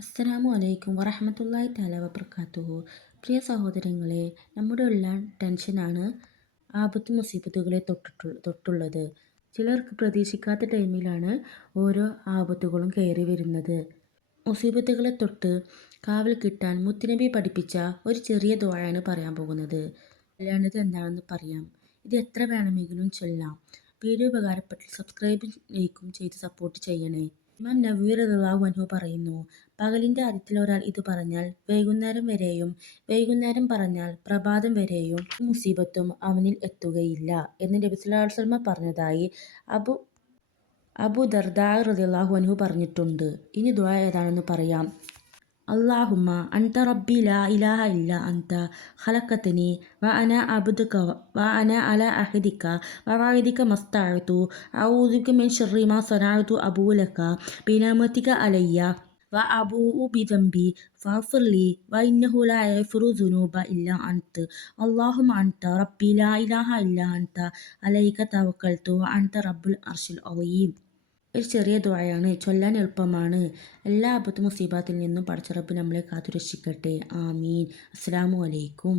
അസ്സലാമു അലൈക്കും വറഹ്മത്തുള്ളാഹി തആല വബറകാതുഹു. പ്രിയ സഹോദരങ്ങളെ, നമ്മുടെ എല്ലാം ടെൻഷനാണ് ആപത്ത് മുസീബത്തുകളെ തൊട്ടുള്ളത്. ചിലർക്ക് പ്രതീക്ഷിക്കാത്ത ടൈമിലാണ് ഓരോ ആപത്തുകളും കയറി വരുന്നത്. മുസീബത്തുകളെ തൊട്ട് കാവൽ കിട്ടാൻ മുത്തുനബി പഠിപ്പിച്ച ഒരു ചെറിയ ദുആയാണ് പറയാൻ പോകുന്നത്. ചൊല്ലേണ്ടത് എന്താണെന്ന് പറയാം. ഇത് എത്ര വേണമെങ്കിലും ചൊല്ലാം. വീഡിയോ ഉപകാരപ്പെട്ടാൽ സബ്സ്ക്രൈബും ലൈക്കും ചെയ്ത് സപ്പോർട്ട് ചെയ്യണേ. ഇമാം നവവി റളിയല്ലാഹു അൻഹു പറയുന്നു, പകലിന്റെ ആദ്യത്തിൽ ഒരാൾ ഇത് പറഞ്ഞാൽ വൈകുന്നേരം വരെയും, വൈകുന്നേരം പറഞ്ഞാൽ പ്രഭാതം വരെയും ഒരു മുസീബത്തും അവനിൽ എത്തുകയില്ല എന്ന് നബി സ്വല്ലല്ലാഹു അലൈഹി വസല്ലം പറഞ്ഞതായി അബൂ ദർദാ റളിയല്ലാഹു അൻഹു പറഞ്ഞിട്ടുണ്ട്. ഇനി ദുആ ഏതാണെന്ന് പറയാം. അല്ലാഹുമ്മ അൻത റബ്ബി ലാ ഇലാഹ ഇല്ല അൻത ഖലഖതനി വഅന അബ്ദുക വഅന അലാ അഹദിക വവഅദിക മസ്തഅതു അഊദുക മിൻ ശർരി മാ സനഅതു അബൂഉ ലക ബിനിഅമതിക അലയ്യ വഅബൂഉ ബിദംബി ഫഗ്ഫിർ ലി വഇന്നഹു ലാ യഗ്ഫിറു ദുനൂബ ഇല്ലാ അൻത അല്ലാഹുമ്മ അൻത റബ്ബി ലാ ഇലാഹ ഇല്ല അൻത അലൈക തവക്കൽതു വഅൻത റബ്ബുൽ അർശിൽ അളീം. ഒരു ചെറിയ ദുആയാണ്, ചൊല്ലാൻ എളുപ്പമാണ്. എല്ലാ ആപത്ത് മുസീബത്തിൽ നിന്നും പടച്ച റബ്ബ് നമ്മളെ കാത്തുരക്ഷിക്കട്ടെ. ആമീൻ. അസ്സലാമു അലൈക്കും.